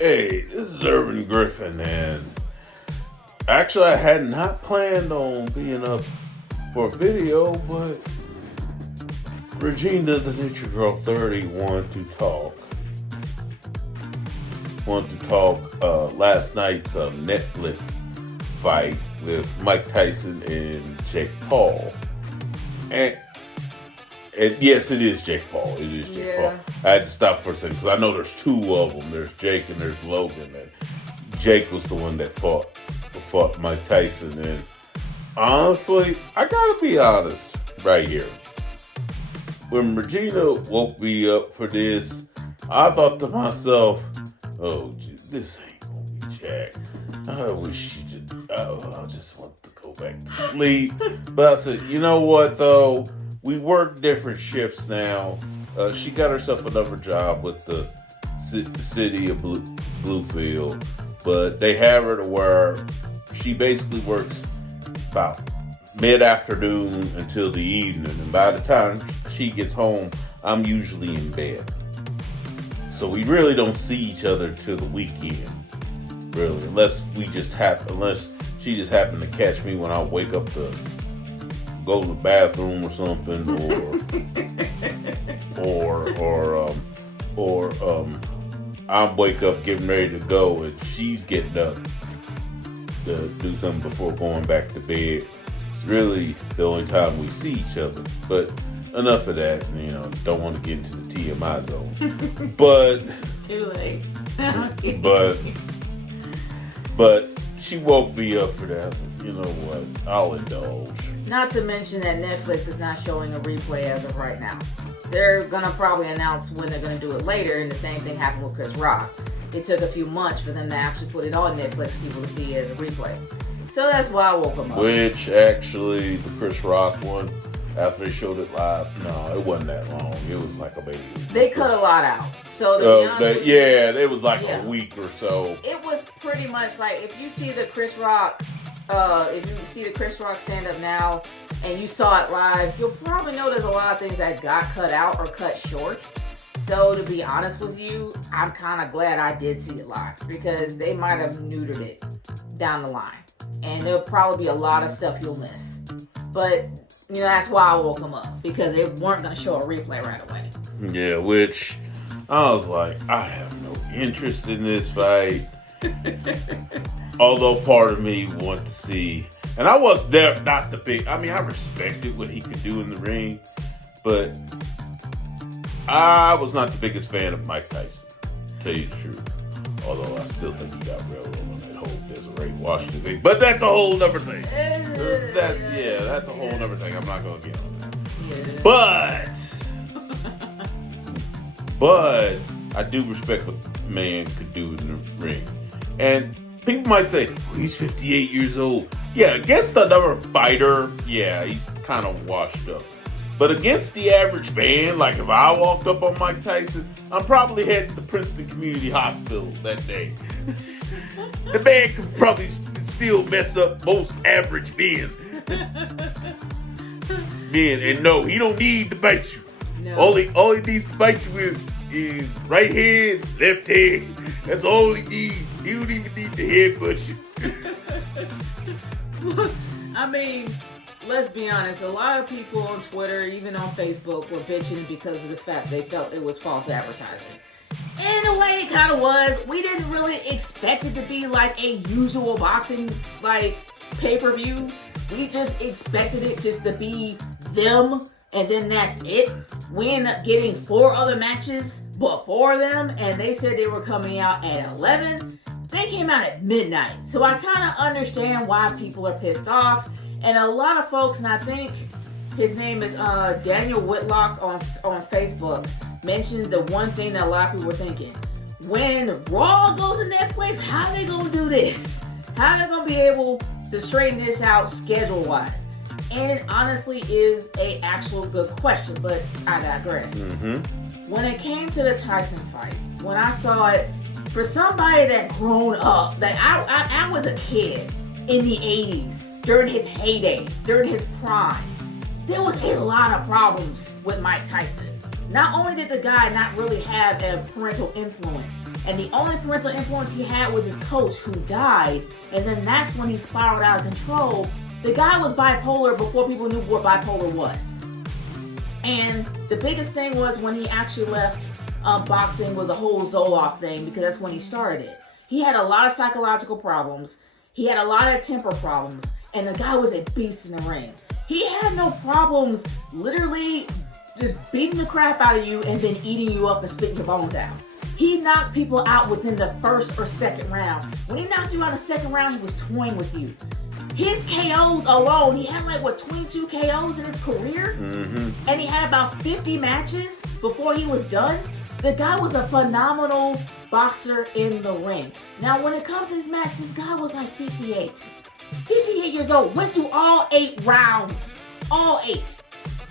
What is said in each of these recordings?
Hey, this is Irvin Griffin, and actually I had not planned on being up for a video, but Regina, the TheNatureGirl30, wanted to talk last night's Netflix fight with Mike Tyson and Jake Paul. And yes, it is Jake Paul. It is Jake Paul. I had to stop for a second because I know there's two of them. There's Jake and there's Logan. And Jake was the one that fought Mike Tyson. And honestly, I gotta be honest right here. When Regina woke me up for this, I thought to myself, "Oh, this ain't gonna be Jack. I wish she just, I just want to go back to sleep." But I said, you know what though? We work different shifts now. She got herself another job with the city of Bluefield, but they have her to where she basically works about mid-afternoon until the evening, and by the time she gets home, I'm usually in bed. So we really don't see each other till the weekend, really, unless she just happened to catch me when I wake up to go to the bathroom or something, or I wake up getting ready to go and she's getting up to do something before going back to bed. It's really the only time we see each other. But enough of that, don't want to get into the TMI zone. But too late. but she woke me up for that. You know what? I'll indulge. Not to mention that Netflix is not showing a replay as of right now. They're going to probably announce when they're going to do it later, and the same thing happened with Chris Rock. It took a few months for them to actually put it on Netflix for people to see it as a replay. So that's why I woke them up. Which, actually, the Chris Rock one, after they showed it live, no, it wasn't that long. It was like a baby. They cut a lot out. So it was like a week or so. It was pretty much like, if you see the Chris Rock stand up now and you saw it live, you'll probably know there's a lot of things that got cut out or cut short. So to be honest with you, I'm kind of glad I did see it live, because they might have neutered it down the line, and there'll probably be a lot of stuff you'll miss. But that's why I woke them up, because they weren't going to show a replay right away. Yeah, which I was like, I have no interest in this fight. Although part of me wanted to see, and I was not the big, I respected what he could do in the ring, but I was not the biggest fan of Mike Tyson, to tell you the truth. Although I still think he got railroaded on that whole Desiree Washington thing. But that's a whole other thing. That's a whole other thing. I'm not going to get on that. Yeah. But I do respect what the man could do in the ring. And people might say, well, he's 58 years old. Yeah, against another fighter, yeah, he's kind of washed up. But against the average man, like if I walked up on Mike Tyson, I'm probably heading to Princeton Community Hospital that day. The man could probably still mess up most average men. And no, he don't need to bite you. No. All he needs to bite you with is right hand, left hand. That's all he needs. He don't even need to headbutt you. Let's be honest, a lot of people on Twitter, even on Facebook, were bitching because of the fact they felt it was false advertising. In a way, it kind of was. We didn't really expect it to be like a usual boxing pay-per-view. We just expected it just to be them, and then that's it. We ended up getting 4 other matches before them, and they said they were coming out at 11. They came out at midnight. So I kind of understand why people are pissed off. And a lot of folks, and I think his name is Daniel Whitlock on Facebook, mentioned the one thing that a lot of people were thinking. When Raw goes to Netflix, how are they going to do this? How are they going to be able to straighten this out schedule-wise? And it honestly is a actual good question, but I digress. Mm-hmm. When it came to the Tyson fight, when I saw it, for somebody that grown up, that I was a kid in the 80s, during his heyday, during his prime, there was a lot of problems with Mike Tyson. not only did the guy not really have a parental influence, and the only parental influence he had was his coach who died, and then that's when he spiraled out of control. The guy was bipolar before people knew what bipolar was. And the biggest thing was when he actually left boxing was a whole Zoloft thing, because that's when he started it. He had a lot of psychological problems. He had a lot of temper problems. And the guy was a beast in the ring. He had no problems literally just beating the crap out of you and then eating you up and spitting your bones out. He knocked people out within the first or second round. When he knocked you out in the second round, he was toying with you. His KOs alone, he had 22 KOs in his career? Mm-hmm. And he had about 50 matches before he was done. The guy was a phenomenal boxer in the ring. Now, when it comes to his match, this guy was 58. 58 years old, went through all 8 rounds. All 8.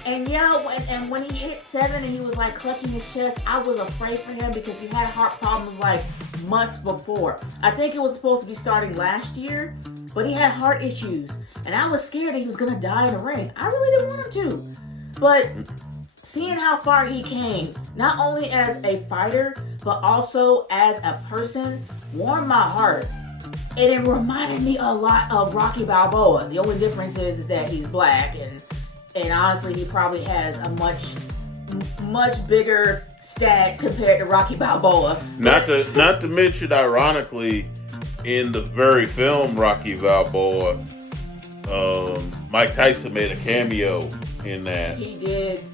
And when he hit 7 and he was clutching his chest, I was afraid for him because he had heart problems months before. I think it was supposed to be starting last year, but he had heart issues. And I was scared that he was going to die in the ring. I really didn't want him to. But seeing how far he came, not only as a fighter, but also as a person, warmed my heart. And it reminded me a lot of Rocky Balboa. The only difference is that he's black, and honestly, he probably has a much bigger stat compared to Rocky Balboa. Not to mention, ironically, in the very film Rocky Balboa, Mike Tyson made a cameo in that. He did.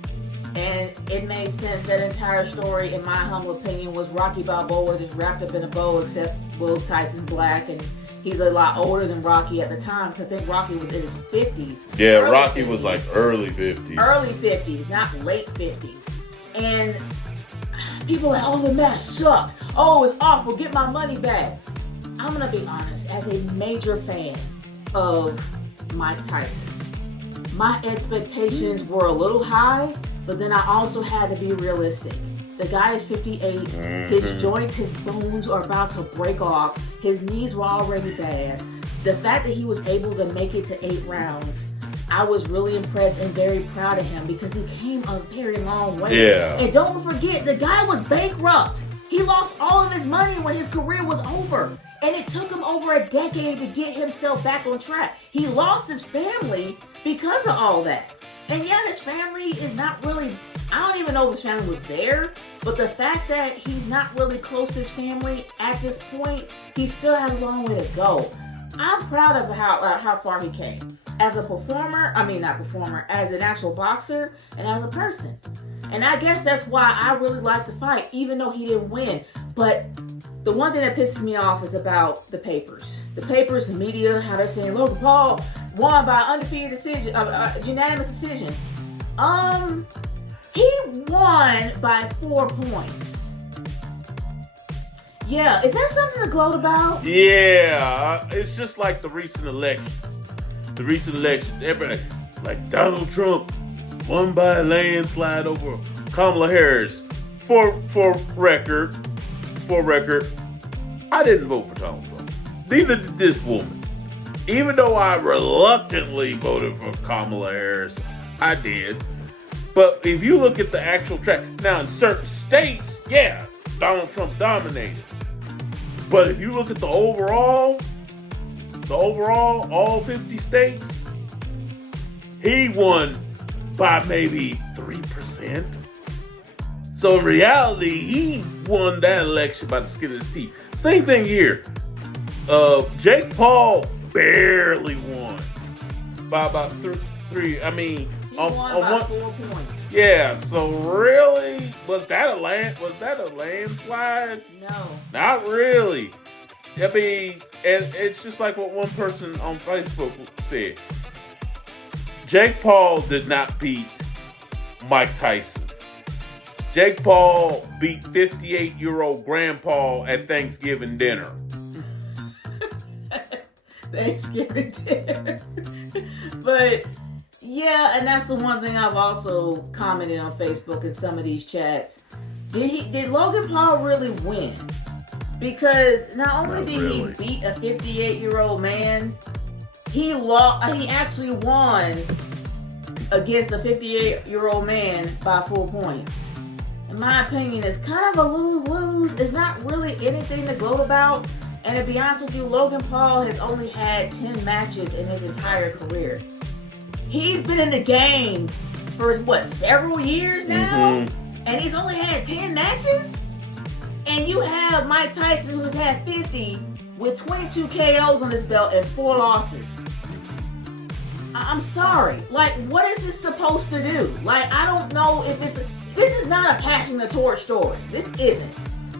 And it made sense. That entire story, in my humble opinion, was Rocky Balboa just wrapped up in a bow, except Will Tyson's black, and he's a lot older than Rocky at the time. So I think Rocky was in his 50s. Yeah, Rocky 50s. Was early 50s. Early 50s, not late 50s. And people are oh, the match sucked. Oh, it's awful. Get my money back. I'm going to be honest. As a major fan of Mike Tyson, my expectations were a little high, but then I also had to be realistic. The guy is 58. Mm-hmm. His joints, his bones are about to break off. His knees were already bad. The fact that he was able to make it to 8 rounds, I was really impressed and very proud of him because he came a very long way. Yeah. And don't forget, the guy was bankrupt. He lost all of his money when his career was over. And it took him over a decade to get himself back on track. He lost his family because of all that. And yeah, his family is not really, I don't even know if his family was there, but the fact that he's not really close to his family at this point, he still has a long way to go. I'm proud of how far he came. As a performer, as an actual boxer, and as a person. And I guess that's why I really like the fight, even though he didn't win. But the one thing that pisses me off is about the papers. The papers, the media, how they're saying Logan Paul won by undefeated decision, unanimous decision. He won by 4 points. Yeah, is that something to gloat about? Yeah, it's just like the recent election. Everybody, like Donald Trump won by a landslide over Kamala Harris. For record, I didn't vote for Donald Trump. Neither did this woman. Even though I reluctantly voted for Kamala Harris, I did. But if you look at the actual track, now in certain states, yeah, Donald Trump dominated. But if you look at the overall, all 50 states, he won by maybe 3%. So in reality, he won that election by the skin of his teeth. Same thing here. Jake Paul barely won by about 3. I mean, he won by 4 points. Yeah. So really, was that a landslide? No, not really. I mean, it's just like what one person on Facebook said. Jake Paul did not beat Mike Tyson. Jake Paul beat 58-year-old grandpa at Thanksgiving dinner. Thanksgiving dinner. But yeah, and that's the one thing I've also commented on Facebook in some of these chats. Did Logan Paul really win? Because not only did he beat a 58-year-old man, he actually won against a 58-year-old man by 4 points. in my opinion, is kind of a lose-lose. It's not really anything to gloat about. And to be honest with you, Logan Paul has only had 10 matches in his entire career. He's been in the game for, several years now? And he's only had 10 matches? And you have Mike Tyson, who's had 50 with 22 KOs on his belt and 4 losses. I'm sorry. Like, what is this supposed to do? Like, I don't know if this is not a passing the torch story. This isn't.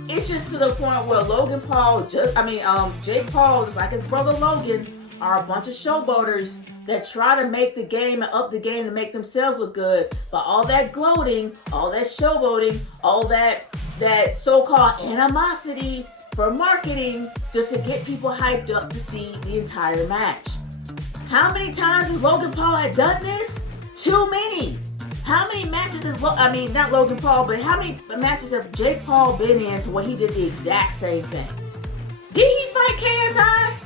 It's just to the point where Logan Paul, Jake Paul, just like his brother Logan, are a bunch of showboaters that try to make the game and up the game to make themselves look good. But all that gloating, all that showboating, all that so-called animosity for marketing just to get people hyped up to see the entire match. How many times has Logan Paul had done this? Too many. How many matches has not Logan Paul, but how many matches have Jake Paul been in to where he did the exact same thing? Did he fight KSI?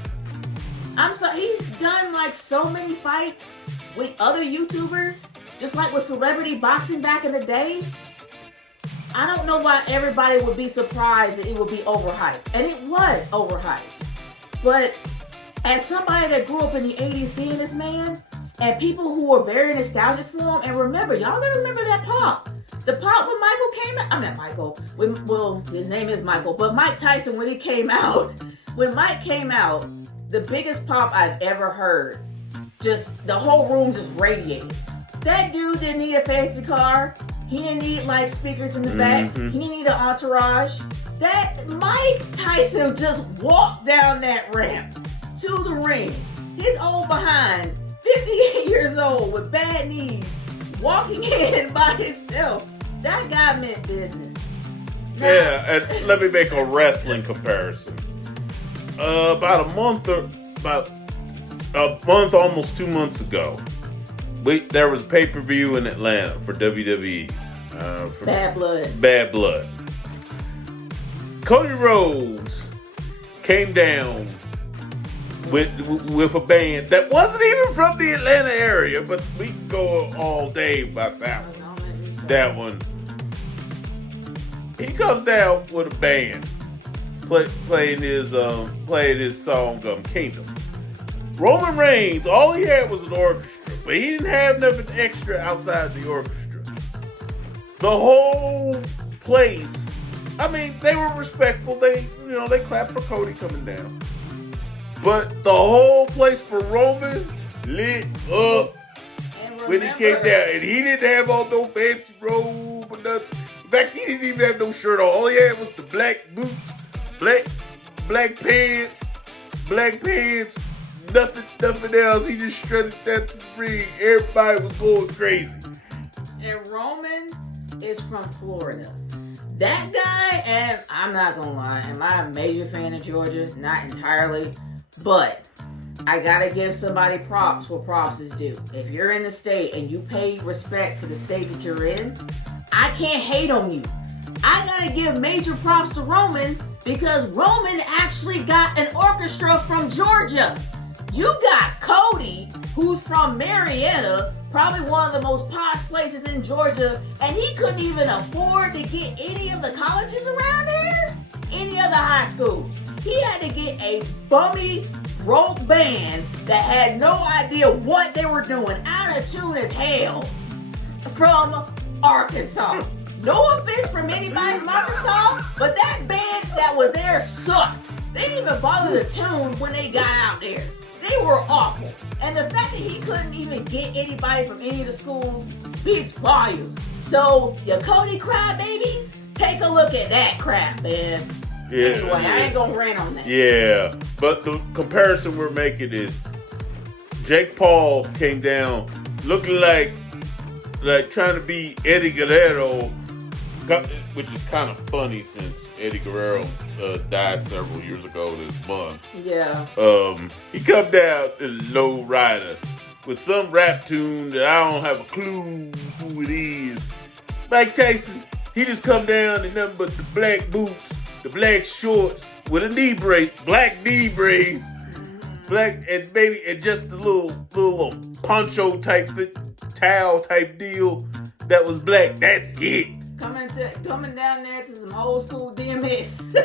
I'm sorry, he's done like so many fights with other YouTubers, just like with celebrity boxing back in the day. I don't know why everybody would be surprised that it would be overhyped. And it was overhyped. But as somebody that grew up in the 80s seeing this man, and people who were very nostalgic for him, and remember, y'all gotta remember that pop. The pop when Michael came out, I'm not Michael, his name is Michael, but Mike Tyson when he came out, when Mike came out, the biggest pop I've ever heard, just the whole room just radiated. That dude didn't need a fancy car. He didn't need like speakers in the back. He didn't need an entourage. That Mike Tyson just walked down that ramp to the ring. His old behind, 58 years old with bad knees, walking in by himself. That guy meant business. Now, and let me make a wrestling comparison. About a month, almost 2 months ago, there was a pay-per-view in Atlanta for WWE. Bad Blood. Bad Blood. Cody Rhodes came down with a band that wasn't even from the Atlanta area, but we can go all day about that one. That one. He comes down with a band, playing his song Kingdom. Roman Reigns, all he had was an orchestra, but he didn't have nothing extra outside the orchestra. The whole place, they were respectful. They clapped for Cody coming down. But the whole place for Roman lit up when he came down. And he didn't have on no fancy robe or nothing. In fact, he didn't even have no shirt on. All he had was the black boots, black pants, nothing else. He just strutted that to the ring. Everybody was going crazy. And Roman is from Florida. That guy, and I'm not gonna lie, am I a major fan of Georgia? Not entirely. But I gotta give somebody props where props is due. If you're in the state and you pay respect to the state that you're in, I can't hate on you. I gotta give major props to Roman because Roman actually got an orchestra from Georgia. You got Cody, who's from Marietta, probably one of the most posh places in Georgia, and he couldn't even afford to get any of the colleges around there, any of the high schools. He had to get a bummy, broke band that had no idea what they were doing, out of tune as hell, from Arkansas. No offense from anybody from Arkansas, but that band that was there sucked. They didn't even bother to tune when they got out there. They were awful. And the fact that he couldn't even get anybody from any of the schools speaks volumes. So, your Cody crybabies, take a look at that crap, man. Yeah, anyway, I ain't gonna rant on that. Yeah, but the comparison we're making is Jake Paul came down looking like trying to be Eddie Guerrero, which is kind of funny since Eddie Guerrero died several years ago this month. Yeah. He come down in a low rider with some rap tune that I don't have a clue who it is. Mike Tyson, he just come down in nothing but the black boots, the black shorts with a knee brace, black knee brace, black and just a little poncho type towel type deal that was black. That's it. coming down there to some old school DMX.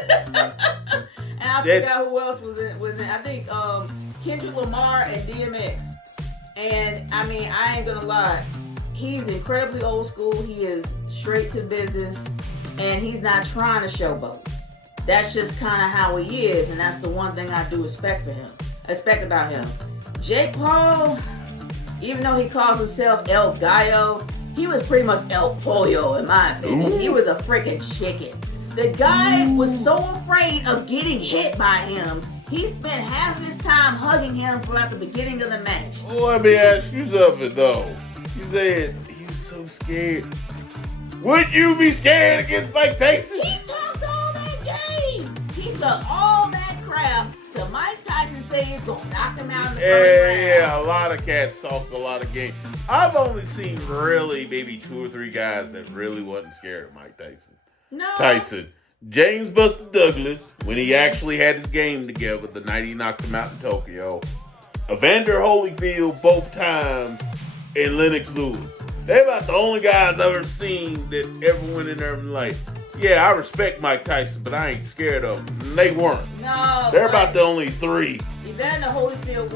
And I forgot who else was in. I think Kendrick Lamar and DMX. And I mean, I ain't gonna lie, he's incredibly old school. He is straight to business, and he's not trying to showboat. That's just kind of how he is, and that's the one thing I do respect about him. Jake Paul, even though he calls himself El Gallo, he was pretty much El Pollo in my opinion. Ooh. He was a freaking chicken. The guy was so afraid of getting hit by him, he spent half his time hugging him throughout the beginning of the match. Well, let me ask you something though. You said he was so scared. Would you be scared against Mike Tyson? He talked all that game. He took all that crap till Mike Tyson said he's gonna knock him out in the first round. Yeah, a lot of cats talk a lot of game. I've only seen really maybe 2 or 3 guys that really wasn't scared of Mike Tyson. No. Tyson. James Buster Douglas, when he actually had his game together, the night he knocked him out in Tokyo. Evander Holyfield both times, and Lennox Lewis. They're about the only guys I've ever seen that ever went in there and like, yeah, I respect Mike Tyson, but I ain't scared of him. And they weren't. No. They're about the only 3. Evander Holyfield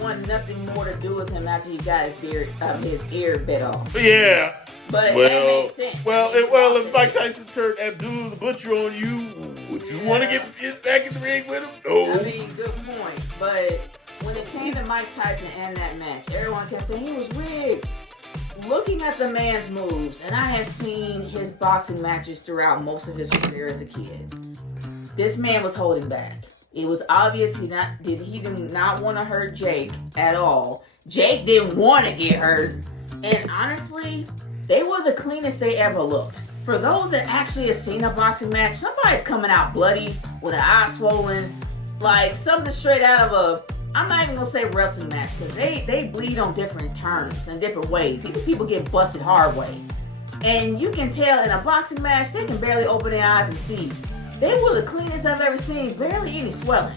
wanted nothing more to do with him after he got his ear bit off. Yeah. But that makes sense. Well, if Mike Tyson turned Abdul the Butcher on you, would you want to get back in the ring with him? No. I mean, good point. But when it came to Mike Tyson and that match, everyone kept saying he was rigged. Looking at the man's moves, and I have seen his boxing matches throughout most of his career as a kid, this man was holding back. It was obvious he did not want to hurt Jake at all. Jake didn't want to get hurt. And honestly, they were the cleanest they ever looked. For those that actually have seen a boxing match, somebody's coming out bloody with an eye swollen, like something straight out of I'm not even gonna say wrestling match, because they bleed on different terms and different ways. These are people getting busted hard way. And you can tell in a boxing match, they can barely open their eyes and see. They were the cleanest I've ever seen, barely any swelling.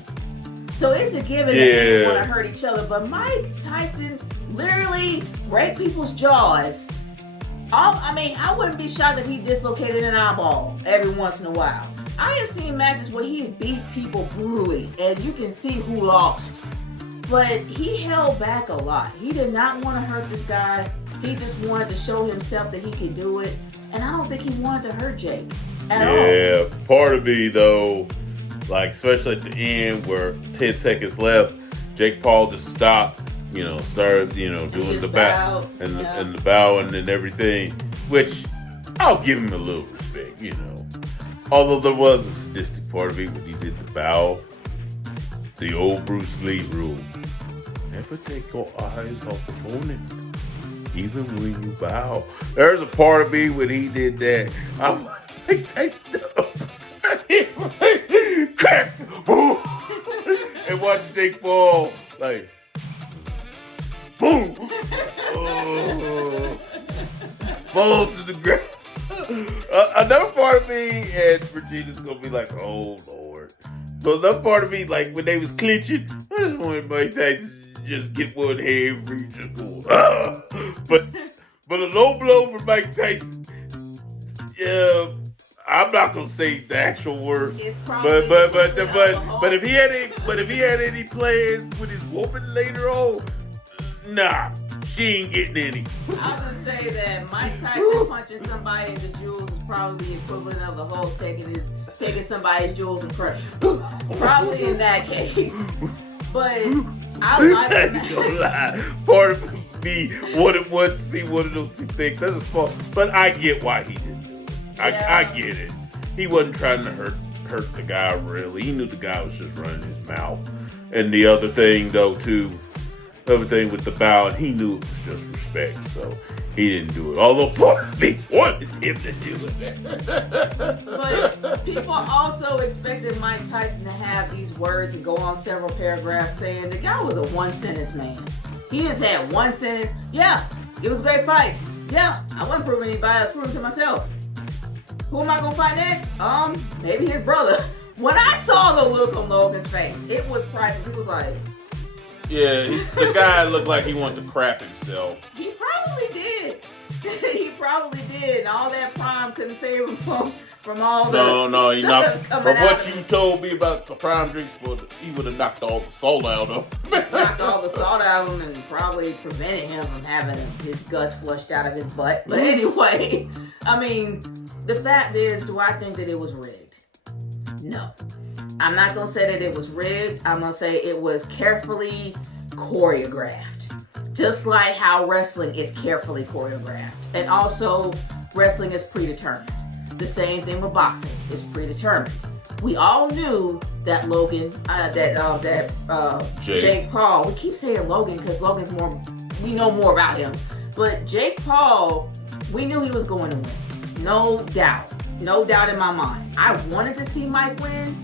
So it's a given that they want to hurt each other. But Mike Tyson literally break people's jaws. I wouldn't be shocked if he dislocated an eyeball every once in a while. I have seen matches where he beat people brutally, and you can see who lost. But he held back a lot. He did not want to hurt this guy. He just wanted to show himself that he could do it. And I don't think he wanted to hurt Jake at all. Yeah, part of me, though, like, especially at the end where 10 seconds left, Jake Paul just stopped, started, doing the bow and the bow and everything, which I'll give him a little respect, Although there was a sadistic part of me when he did the bow, the old Bruce Lee rule. Never take your eyes off opponent, even when you bow. There's a part of me when he did that. I want to make Tyson up. Crack! And watch Jake Paul, like, boom! Fall to the ground. Another part of me, and Regina's gonna be like, oh Lord. But another part of me, like when they was clinching, I just wanted Mike Tyson to just get one hand free, just go, But a low blow for Mike Tyson, yeah, I'm not gonna say the actual words. But if he had any plans with his woman later on, nah. She ain't getting any. I'll just say that Mike Tyson punching somebody in the jewels is probably the equivalent of the Hulk taking somebody's jewels and crushing. Probably in that case. But I like that. Don't lie. Part of me wanted to see one of those things. That's a small, but I get why he didn't do it. I get it. He wasn't trying to hurt the guy really. He knew the guy was just running his mouth. And the other thing though too. Everything with the bow, and he knew it was just respect, so he didn't do it. Although part of me wanted him to do it. But people also expected Mike Tyson to have these words and go on several paragraphs saying the guy was a one-sentence man. He just had one sentence. Yeah, it was a great fight. Yeah, I wasn't proving anybody. I was proving to myself. Who am I gonna fight next? Maybe his brother. When I saw the look on Logan's face, it was priceless. He was like, yeah, the guy looked like he wanted to crap himself. He probably did. He probably did. And all that prime couldn't save him from all the No, he knocked. stuff From coming out what of you him. told me about the prime drinks, he would have knocked all the salt out of him. Knocked all the salt out of him and probably prevented him from having his guts flushed out of his butt. But anyway, I mean, the fact is, do I think that it was rigged? No. I'm not going to say that it was rigged. I'm going to say it was carefully choreographed. Just like how wrestling is carefully choreographed. And also, wrestling is predetermined. The same thing with boxing. It's predetermined. We all knew that Jake Paul, we keep saying Logan because Logan's more, we know more about him. But Jake Paul, we knew he was going to win. No doubt. No doubt in my mind. I wanted to see Mike win,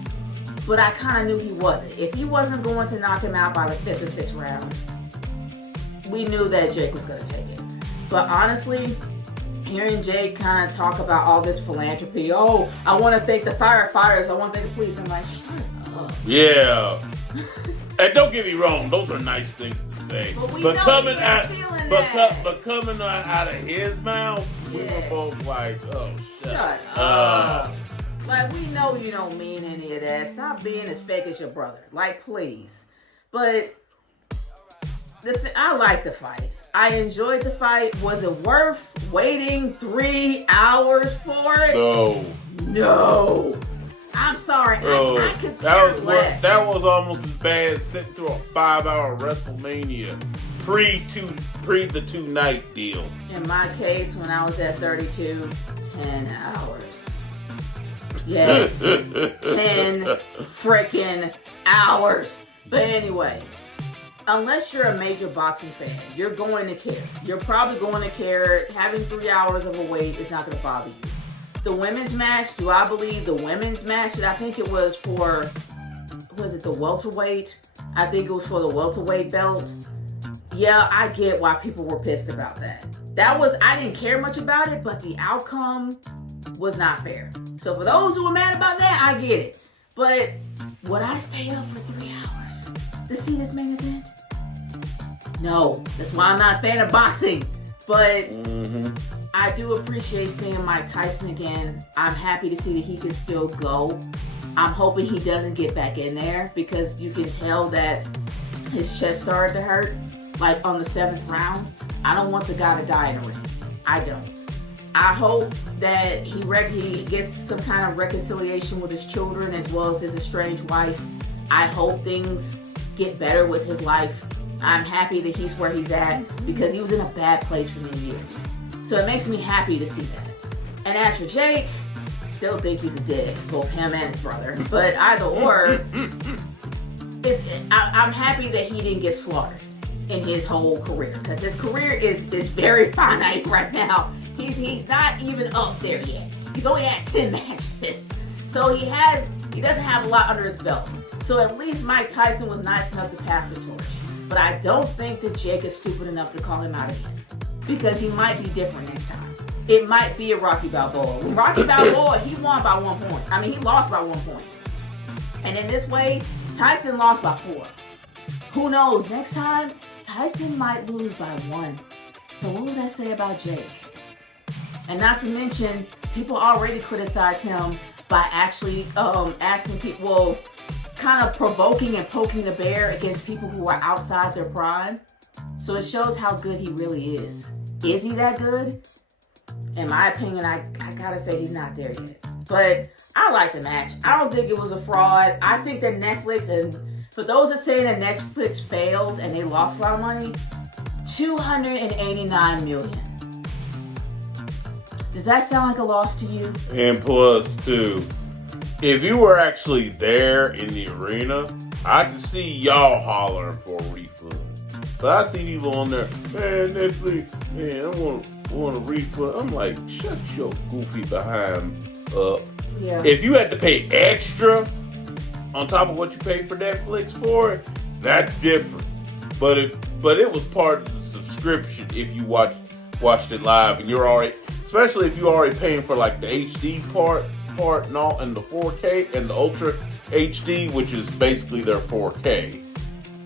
but I kind of knew he wasn't. If he wasn't going to knock him out by the 5th or 6th round, we knew that Jake was going to take it. But honestly, hearing Jake kind of talk about all this philanthropy, oh, I want to thank the firefighters, I want to thank the police, I'm like, shut up. Yeah. And don't get me wrong, those are nice things to say. But coming out of his mouth, we were both like, oh, shut up. Like, we know you don't mean any of that. Stop being as fake as your brother. Like, please. But I like the fight. I enjoyed the fight. Was it worth waiting 3 hours for it? No. I'm sorry. I could care less. That was almost as bad as sitting through a 5-hour WrestleMania pre the 2-night deal. In my case, when I was at 32, 10 hours. Yes. 10 freaking hours. But anyway, unless you're a major boxing fan, you're going to care. You're probably going to care. Having 3 hours of a wait is not going to bother you. The women's match, do I believe the women's match that I think it was for, was it the welterweight? I think it was for the welterweight belt. Yeah, I get why people were pissed about that. I didn't care much about it, but the outcome was not fair. So for those who are mad about that, I get it. But would I stay up for 3 hours to see this main event? No, that's why I'm not a fan of boxing. But I do appreciate seeing Mike Tyson again. I'm happy to see that he can still go. I'm hoping he doesn't get back in there because you can tell that his chest started to hurt, like on the 7th round. I don't want the guy to die in the ring. I don't. I hope that he gets some kind of reconciliation with his children as well as his estranged wife. I hope things get better with his life. I'm happy that he's where he's at because he was in a bad place for many years. So it makes me happy to see that. And as for Jake, I still think he's a dick, both him and his brother. But either or, I'm happy that he didn't get slaughtered in his whole career because his career is very finite right now. He's not even up there yet. He's only had 10 matches. So he doesn't have a lot under his belt. So at least Mike Tyson was nice enough to pass the torch. But I don't think that Jake is stupid enough to call him out again. Because he might be different next time. It might be a Rocky Balboa. When Rocky Balboa, he won by 1 point. I mean, he lost by 1 point. And in this way, Tyson lost by 4. Who knows? Next time, Tyson might lose by 1. So what would that say about Jake? And not to mention, people already criticize him by actually asking people, kind of provoking and poking the bear against people who are outside their prime. So it shows how good he really is. Is he that good? In my opinion, I gotta say he's not there yet. But I like the match. I don't think it was a fraud. I think that Netflix, and for those that say that Netflix failed and they lost a lot of money, $289 million. Does that sound like a loss to you? And plus, too, if you were actually there in the arena, I could see y'all hollering for a refund. But I see people on there, man, Netflix, man, I want a refund. I'm like, shut your goofy behind up. Yeah. If you had to pay extra on top of what you paid for Netflix for it, that's different. But it was part of the subscription if you watched it live and you're already, especially if you're already paying for like the HD part and all, and the 4K and the Ultra HD, which is basically their 4K.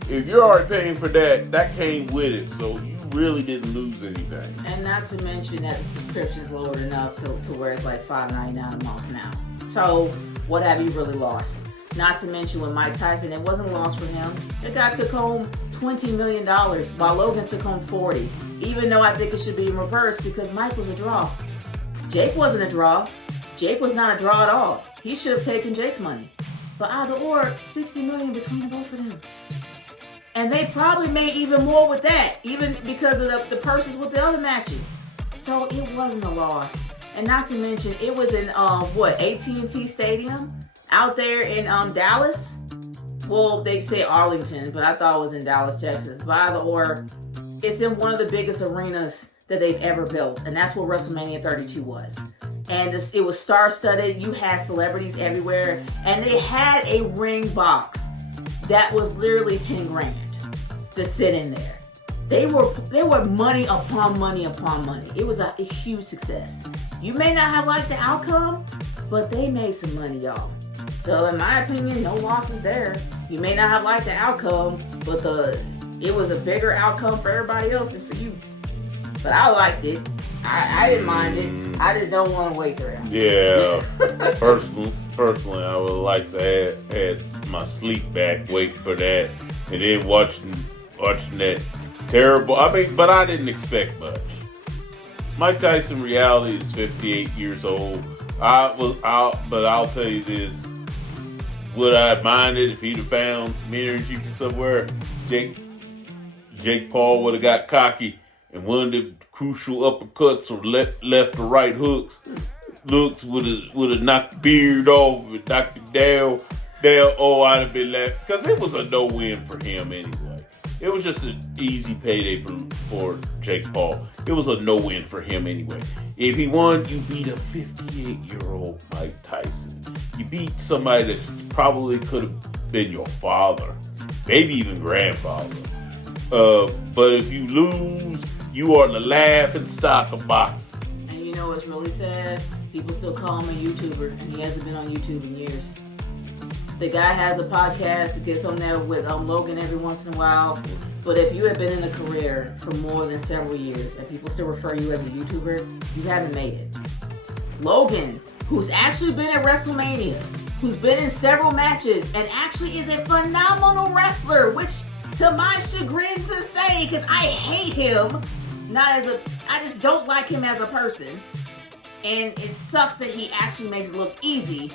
If you're already paying for that, that came with it. So you really didn't lose anything. And not to mention that the subscription's lowered enough to where it's like $5.99 a month now. So what have you really lost? Not to mention with Mike Tyson, it wasn't a loss for him. The guy took home $20 million while Logan took home 40. Even though I think it should be in reverse because Mike was a draw. Jake wasn't a draw. Jake was not a draw at all. He should have taken Jake's money. But either or, $60 million between the both of them. And they probably made even more with that, even because of the purses with the other matches. So it wasn't a loss. And not to mention, it was in, AT&T Stadium out there in Dallas. Well, they say Arlington, but I thought it was in Dallas, Texas. But either or, it's in one of the biggest arenas that they've ever built. And that's what WrestleMania 32 was. And it was star-studded. You had celebrities everywhere. And they had a ring box that was literally 10 grand to sit in there. They were money upon money upon money. It was a huge success. You may not have liked the outcome, but they made some money, y'all. So in my opinion, no losses there. You may not have liked the outcome, but it was a bigger outcome for everybody else than for you. But I liked it. I didn't mind it. I just don't want to wait for it. Yeah. Personally, I would like to add my sleep back waiting for that. And then watching that terrible. But I didn't expect much. Mike Tyson reality is 58 years old. But I'll tell you this. Would I have minded if he'd have found some energy from somewhere? Jake Paul would have got cocky and one of the crucial uppercuts or left or right hooks would have knocked the beard off and knocked it down. I'd have been laughing because it was a no-win for him anyway. It was just an easy payday for Jake Paul. It was a no-win for him anyway. If he won, you beat a 58-year-old Mike Tyson. You beat somebody that probably could have been your father, maybe even grandfather. But if you lose, you are the laughing stock of boxing. And you know what's really sad? People still call him a YouTuber, and he hasn't been on YouTube in years. The guy has a podcast, gets on there with Logan every once in a while. But if you have been in a career for more than several years and people still refer you as a YouTuber, you haven't made it. Logan, who's actually been at WrestleMania, who's been in several matches, and actually is a phenomenal wrestler, which to my chagrin to say, because I hate him, I just don't like him as a person. And it sucks that he actually makes it look easy.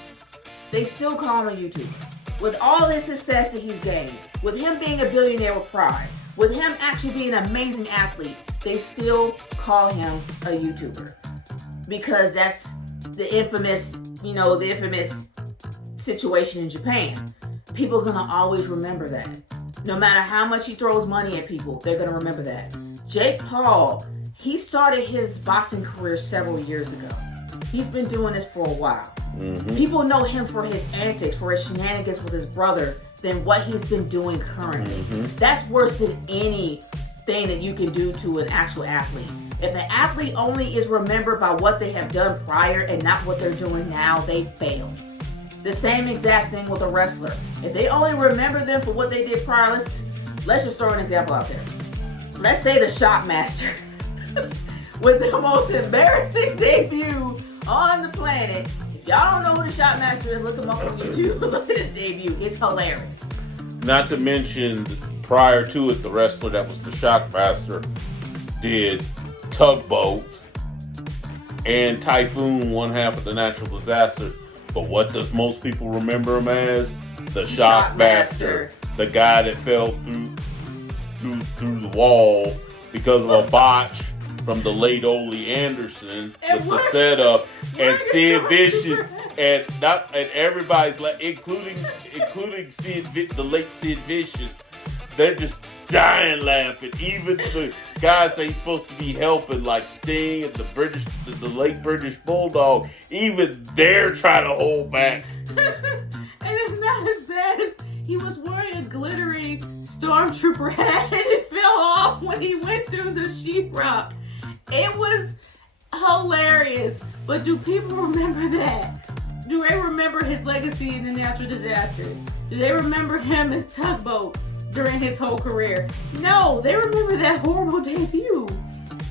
They still call him a YouTuber. With all his success that he's gained, with him being a billionaire with pride, with him actually being an amazing athlete, they still call him a YouTuber. Because that's the infamous situation in Japan. People are gonna always remember that. No matter how much he throws money at people, they're gonna remember that. Jake Paul, he started his boxing career several years ago. He's been doing this for a while. Mm-hmm. People know him for his antics, for his shenanigans with his brother, than what he's been doing currently. Mm-hmm. That's worse than anything that you can do to an actual athlete. If an athlete only is remembered by what they have done prior and not what they're doing now, they failed. The same exact thing with a wrestler. If they only remember them for what they did prior, let's just throw an example out there. Let's say the Shockmaster, with the most embarrassing debut on the planet. If y'all don't know who the Shockmaster is, look him up on YouTube. Look at his debut. It's hilarious. Not to mention, prior to it, the wrestler that was the Shockmaster did Tugboat and Typhoon, one half of the natural disaster. But what does most people remember him as? The Shockmaster. The guy that fell through the wall because of a botch from the late Ole Anderson with the setup, and Sid Vicious, and everybody's like, including the late Sid Vicious, they're just dying laughing. Even the guys that he's supposed to be helping, like Sting and the late British Bulldog, even they're trying to hold back. And it's not as bad as he was wearing a glittery stormtrooper hat and it fell off when he went through the sheetrock. It was hilarious. But do people remember that? Do they remember his legacy in the natural disasters? Do they remember him as Tugboat? during his whole career. No, they remember that horrible debut.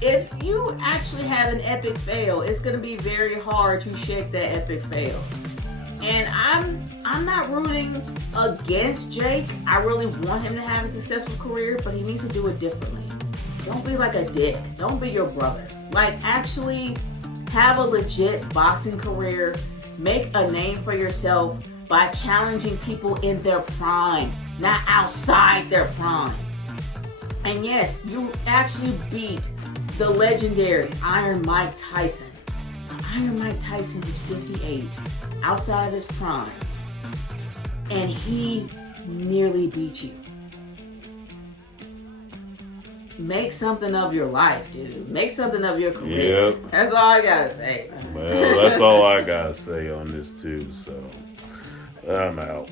If you actually have an epic fail, it's going to be very hard to shake that epic fail. And I'm not rooting against Jake. I really want him to have a successful career, but he needs to do it differently. Don't be like a dick. Don't be your brother. Like, actually have a legit boxing career. Make a name for yourself by challenging people in their prime, not outside their prime. And yes, you actually beat the legendary Iron Mike Tyson. Iron Mike Tyson is 58, outside of his prime, and he nearly beat you. Make something of your life, dude. Make something of your career. Yep. That's all I gotta say. Well, that's all I gotta say on this too, so I'm out.